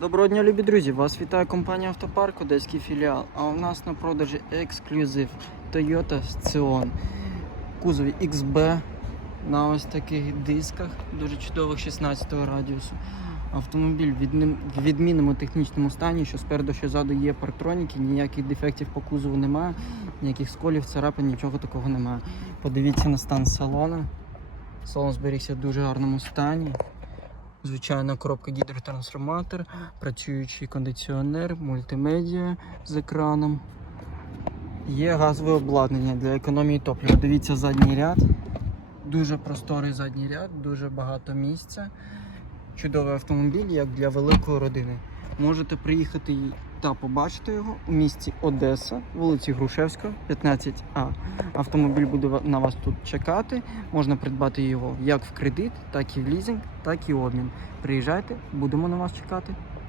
Доброго дня, любі друзі! Вас вітає компанія Автопарк, Одеський філіал. А у нас на продажі ексклюзив Toyota Scion. В Кузові XB на ось таких дисках, дуже чудових 16 радіусу. Автомобіль в відмінному технічному стані, що спереду, що ззаду є парктроніки, ніяких дефектів по кузову немає, ніяких сколів, царапин, нічого такого немає. Подивіться на стан салона. Салон зберігся в дуже гарному стані. Звичайна коробка гідротрансформатор, працюючий кондиціонер, мультимедіа з екраном. Є газове обладнання для економії топлива. Дивіться задній ряд. Дуже просторий задній ряд, дуже багато місця. Чудовий автомобіль, як для великої родини. Можете приїхати та побачити його у місті Одеса, вулиці Грушевська, 15А. Автомобіль буде на вас тут чекати. Можна придбати його як в кредит, так і в лізинг, так і в обмін. Приїжджайте, будемо на вас чекати.